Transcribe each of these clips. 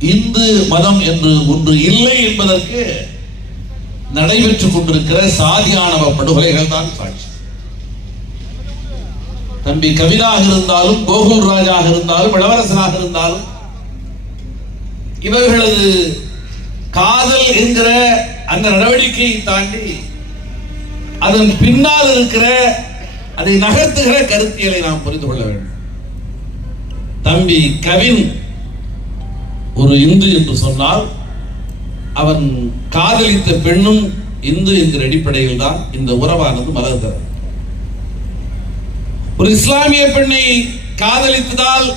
இந்து மதம் என்று ஒன்று இல்லை என்பதற்கு நடைபெற்றுக் கொண்டிருக்கிற சாதியானவ படுகொலைகள் தான் சாட்சி தம்பி கவிதாக இருந்தாலும் கோகுல் ராஜாக இருந்தாலும் இளவரசனாக இருந்தாலும் இவர்களது காதல் என்கிற அந்த நடவடிக்கையை தாண்டி அதன் பின்னால் இருக்கிற அதை நகர்த்துகிற கருத்தியலை நாம் புரிந்து கொள்ள வேண்டும். தம்பி கவின் ஒரு இந்து என்று சொன்னால் அவன் காதலித்த பெண்ணும் இந்து என்கிற அடிப்படையில் தான் இந்த உறவானது மலர்கிறது ஒரு இஸ்லாமிய பெண்ணை காதலித்ததால்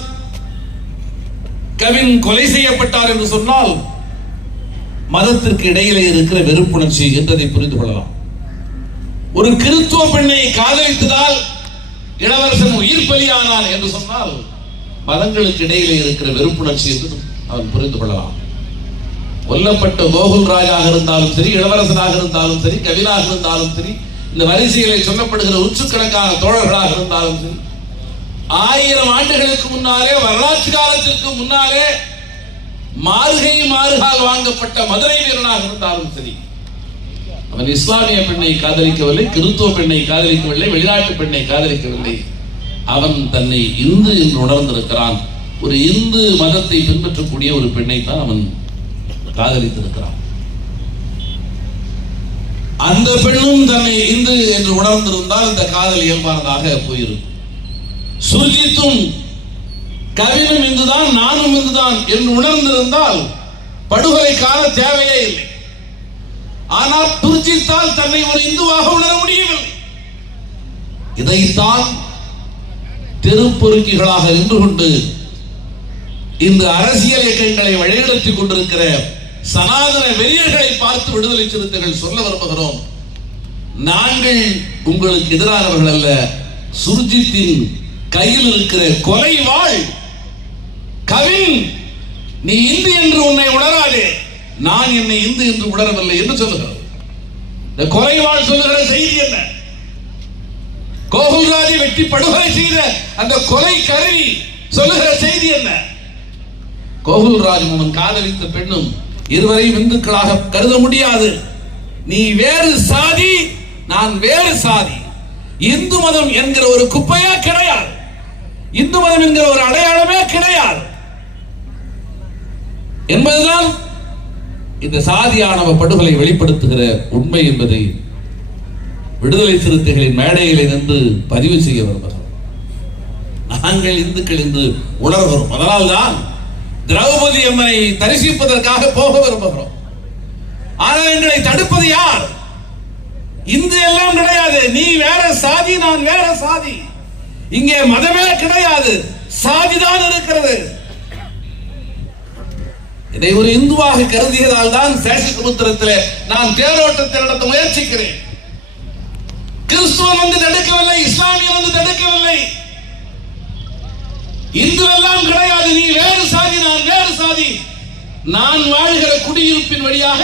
கவின் கொலை செய்யப்பட்டார் என்று சொன்னால் மதத்திற்கு இடையிலே இருக்கிற வெறுப்புணர்ச்சி என்றதை புரிந்து கொள்ளலாம். ஒரு கிறிஸ்துவ பெண்ணை காதலித்ததால் இளவரசன் உயிர் பலியானான் என்று சொன்னால் மதங்களுக்கு இடையிலே இருக்கிற வெறுப்புணர்ச்சி என்று அவன் புரிந்து கொள்ளலாம். கொல்லப்பட்ட கோகுல் ராஜாக இருந்தாலும் சரி இளவரசனாக இருந்தாலும் சரி கவினாக இருந்தாலும் சரி இந்த வரிசைகளை சொல்லப்படுகிற உச்சுக்கணக்கான தோழர்களாக இருந்தாலும் சரி ஆயிரம் ஆண்டுகளுக்கு முன்னாலே வரலாற்று காலத்திற்கு முன்னாலே மார்கை மாறுகால் வாங்கப்பட்ட மதுரை வீரனாக இருந்தாலும் சரி அவன் இஸ்லாமிய பெண்ணை காதலிக்கவில்லை கிறித்துவ பெண்ணை காதலிக்கவில்லை வெளிநாட்டு பெண்ணை காதலிக்கவில்லை. அவன் தன்னை இந்து என்று உணர்ந்திருக்கிறான். ஒரு இந்து மதத்தை பின்பற்றக்கூடிய ஒரு பெண்ணை தான் அவன் காதலித்திருக்கிறான். அந்த பெண்ணும் தன்னை இந்து என்று உணர்ந்திருந்தால் இந்த காதல் இயல்பானதாக போயிருக்கும் சுர்ஜித்தும் கவினும் இந்துதான் நானும் இந்துதான் என்று உணர்ந்திருந்தால் படுகொலைக்கான தேவையே இல்லை. ஆனால் துர்ஜித்தால் தன்னை ஒரு இந்துவாக உணர முடியவில்லை. இதைத்தான் தெருப்பொருக்கிகளாக நின்று கொண்டு இந்த அரசியல் இயக்கங்களை வழிநடத்திக் கொண்டிருக்கிற சனாதன வெறியர்களை பார்த்து விடுதலை சிறுத்தைகள் சொல்ல விரும்புகிறோம். நாங்கள் உங்களுக்கு எதிரானவர்கள் அல்ல. சுர்ஜித்தின் கையில் இருக்கிற கொலை வாழ் கவின் நீ இந்து என்று உன்னை உணராதே. நான் என்னை இந்து என்று உணரவில்லை என்று சொல்லுகிறது இந்த கொலை சொல்லுகிற செய்தி என்ன? கோகுல்ராஜை வெட்டி படுகொலை செய்த அந்த கொலை கருவி சொல்லுகிற செய்தி என்ன? கோகுல்ராஜும் அவன் காதலித்த பெண்ணும் இருவரையும் இந்துக்களாக கருத முடியாது. நீ வேறு சாதி நான் வேறு சாதி. இந்து மதம் என்கிற ஒரு குப்பையா கிடையாது. இந்து மதம் என்கிற ஒரு அடையாளமே கிடையாது. என்பதுதான் இந்த சாதியானவ படுகொலை வெளிப்படுத்துகிற உண்மை என்பதை விடுதலை சிறுத்தைகளின் மேடையிலே நின்று பதிவு செய்ய விரும்புகிறோம். நாங்கள் இந்துக்கள் என்று உணர்கிறோம். அதனால்தான் திரௌபதி அம்மனை தரிசிப்பதற்காக போக விரும்புகிறோம். ஆனால் எங்களை தடுப்பது யார்? இந்து எல்லாம் கிடையாது. நீ வேற சாதி நான் வேற சாதி. இங்கே மதமே கிடையாது. சாதிதான் இருக்கிறது. இதை ஒரு இந்துவாக கருதியதால் தான் சேஷசமுத்திரத்தில் நான் தேரோட்டத்தை நடத்த முயற்சிக்கிறேன். கிறிஸ்துவன் வந்து தடுக்கவில்லை இஸ்லாமியன் வந்து தடுக்கவில்லை. இந்துவெல்லாம் கிடையாது நீ வேறு சாதி நான் வேறு சாதி. நான் வாழ்கிற குடியிருப்பின் வழியாக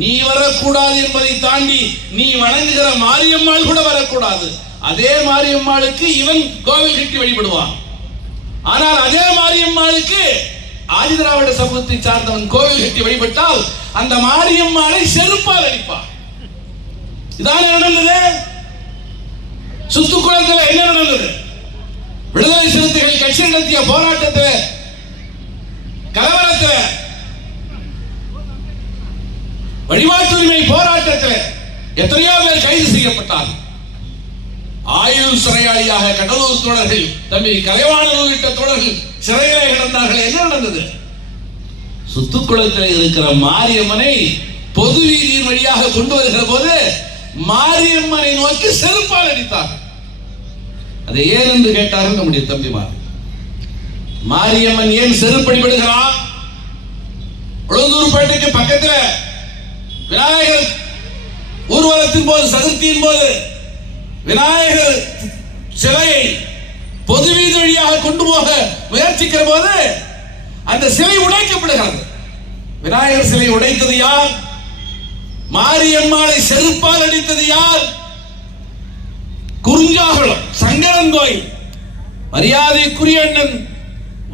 நீ வரக்கூடாது என்பதை தாண்டி நீ வணங்குகிற மாரியம்மாள் கூட வரக்கூடாது. அதே மாரியம்மாளுக்கு இவன் கோவில் கட்டி வழிபடுவான். ஆனால் அதே மாரியம்மாளுக்கு ஆதிதிராவிட சமூகத்தை சார்ந்தவன் கோவில் கட்டி வழிபட்டால் அந்த மாரியம்மாளை செருப்பால் அடிப்பான். இதான நடந்தது? சுத்துக்குளத்தில் என்ன நடந்தது? விடுதலை சிறுத்தைகள் கட்சி நடத்திய போராட்டத்தில் கலவரத்தில் வழிபாட்டு போராட்டத்தில் எத்தனையோ பேர் கைது செய்யப்பட்டார். ஆயுள் சிறையாளியாக கடலூர் தோழர்கள் தம்பி கலைவாணர் உள்ளிட்ட தோழர்கள் சிறையிலே கிடந்தார்கள். என்ன நடந்தது? சுத்துக்குளத்தில் இருக்கிற மாரியம்மனை பொது வீதியின் வழியாக கொண்டு வருகிற போது மாரியம்மனை நோக்கி செருப்பால் அடித்தார்கள். அதை ஏன் என்று கேட்டார்கள் நம்முடைய தம்பிமார். மாரியம்மன் ஏன் செருப்படிபடுகிறான்? உழந்தூர்பேட்டைக்கு பக்கத்தில் விநாயகர் ஊர்வலத்தின் போது சதுர்த்தியின் போது விநாயகர் சிலையை பொது வீதி வழியாக கொண்டு போக முயற்சிக்கிற போது அந்த சிலை உடைக்கப்படுகிறது. விநாயகர் சிலை உடைத்தது யார்? மாரியம்மாளை செருப்பால் அடித்தது யார்? குறிஞ்சாகுளம் சங்கரன் மரியாதைக்குரிய அண்ணன்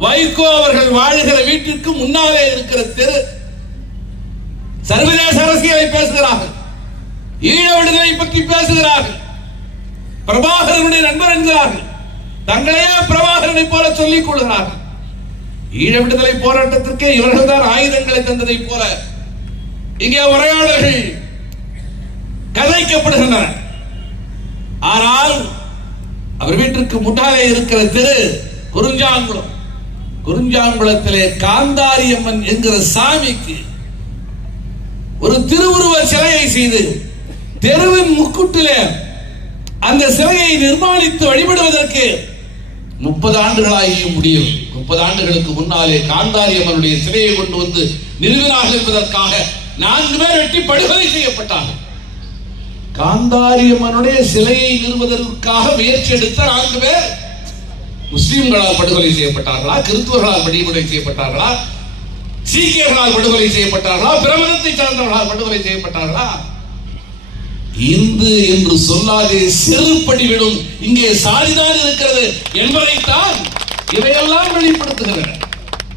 வைகோ அவர்கள் வாழ்கிற வீட்டிற்கு முன்னாலே இருக்கிற தெரு. சர்வதேச அரசியலை பேசுகிறார்கள். ஈழ விடுதலை பற்றி பேசுகிறார்கள். பிரபாகரனுடைய நண்பர் என்கிறார்கள். தங்களையே பிரபாகரனை போல சொல்லிக் கொள்கிறார்கள். ஈழ விடுதலை போராட்டத்திற்கே இவர்கள் தான் ஆயுதங்களை தந்ததை போல இங்கே உரையாடல்கள் கதைக்கப்படுகின்றன. ஆனால் அவர் வீட்டிற்கு முன்னாலே இருக்கிற தெரு குறிஞ்சாங்குளம். குறிஞ்சாங்குளத்திலே காந்தாரியம்மன் என்கிற சாமிக்கு ஒரு திருவுருவ சிலையை செய்து தெருவின் முக்குட்டிலே அந்த சிலையை நிர்மாணித்து வழிபடுவதற்கு முப்பது ஆண்டுகளாகியும் முடியும். முப்பது ஆண்டுகளுக்கு முன்னாலே காந்தாரியம்மனுடைய சிலையை கொண்டு வந்து நிறுவினார்கள் என்பதற்காக நான்கு பேர் வெட்டி படுகொலை செய்யப்பட்டார்கள். காந்தாரியம்மனுடைய சிலையை நிறுவதற்காக முயற்சி எடுத்த நான்கு பேர். முஸ்லிம்களால் படுகொலை செய்யப்பட்டார்களா? கிறிஸ்துவர்களால் படுகொலை செய்யப்பட்டார்களா? சீக்கியர்களால் படுகொலை செய்யப்பட்டார்களா? பிரமதத்தை சார்ந்தவர்களால் படுகொலை செய்யப்பட்டார்களா? இந்து என்று சொல்லாதே செருப்படிவிடும். இங்கே சாதிதான் இருக்கிறது என்பதைத்தான் இவையெல்லாம் வெளிப்படுத்துகின்றன.